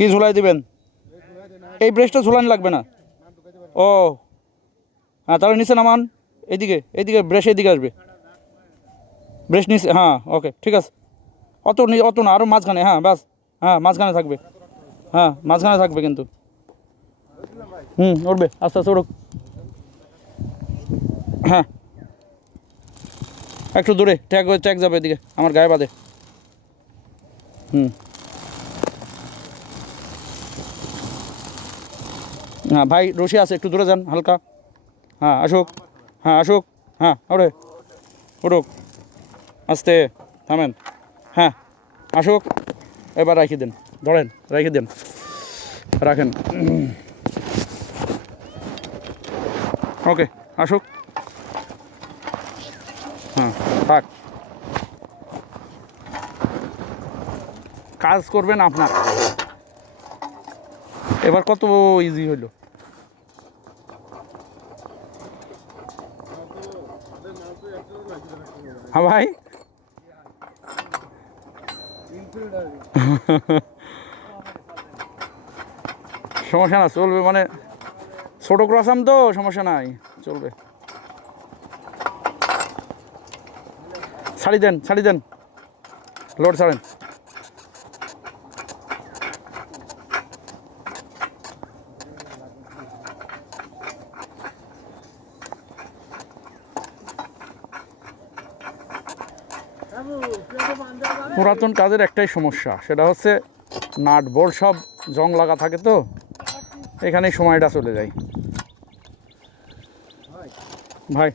কি ঝুলাই দিবেন? এই ব্রেসটা ঝুলানি লাগবে না। ও। হ্যাঁ তাহলে নিচে নামান। এদিকে এদিকে ব্রেশ এদিকে আসবে। ব্রেশ নিচে হ্যাঁ ওকে, ঠিক আছে। অত অত না আরও মাঝখানে হ্যাঁ ব্যাস হ্যাঁ মাঝখানে থাকবে। হ্যাঁ মাঝখানে থাকবে কিন্তু। হুম, উঠবে, আস্তে আস্তে উঠুক। হ্যাঁ। একটু দূরে, ট্যাগ ট্যাগ যাবে এদিকে, আমার গায়ে বাদে হুম। হ্যাঁ ভাই, রশি আছে, একটু দূরে যান, হালকা। হ্যাঁ আসুক। হ্যাঁ আসুক। হ্যাঁ ওরে উঠুক। আস্তে, থামেন। হ্যাঁ আসুক। এবার রাখি দেন। ধরেন রেখে দেন। রাখেন। ওকে, আসুক। হ্যাঁ থাক। কাজ করবেন আপনার। এবার কত ইজি হইল? হ্যাঁ ভাই? সমস্যা না, চলবে মানে ছোটো ক্রসাম তো, সমস্যা নাই, চলবে। ছাড়ি দেন ছাড়ি দেন। লোড ছাড়েন। পুরাতন কাজের একটাই সমস্যা, সেটা হচ্ছে নাট বোল্ট সব জং লাগা থাকে তো, এখানেই সময়টা চলে যায়। ভাই।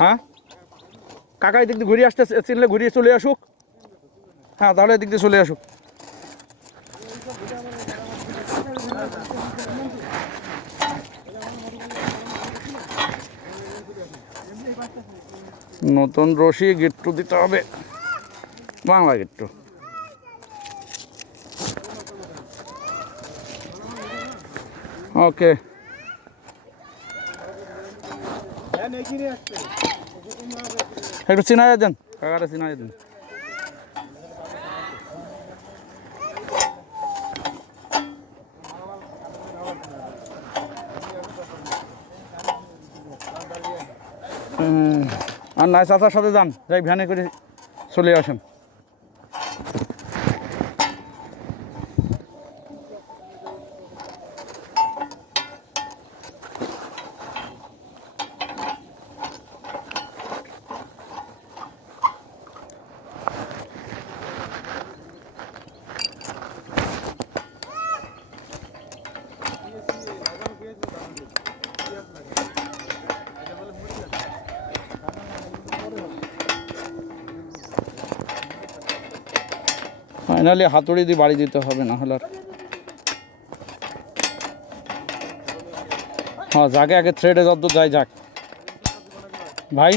হ্যাঁ? কাকা এদিক দিয়ে ঘুরিয়ে আসতে চিনলে ঘুরিয়ে চলে আসুক। হ্যাঁ তাহলে এদিক দিয়ে চলে আসুক। নতুন রশি গিট্টু দিতে হবে। বাংলা গিট্টু। ওকে। একটু চিনাই দেন। কাকারে চিনাই দেন। হুম, আর নাই চাচার সাথে যান যাই ভ্যানে করে চলে আসেন। ফাইনালি হাতুড়ি দিয়ে বাড়ি দিতে হবে, না হলে আর হ্যাঁ যাকে, আগে থ্রেডে যত যাই যাক। ভাই?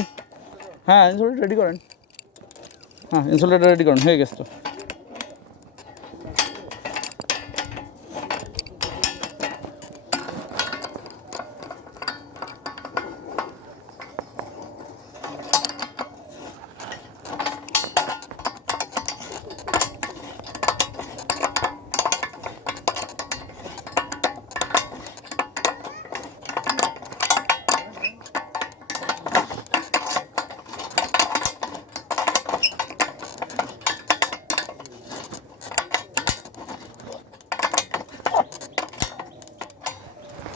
হ্যাঁ ইনসুলেটার রেডি করেন। হ্যাঁ ইনসুলেটার রেডি করেন, হয়ে গেছে তো।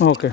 ওকে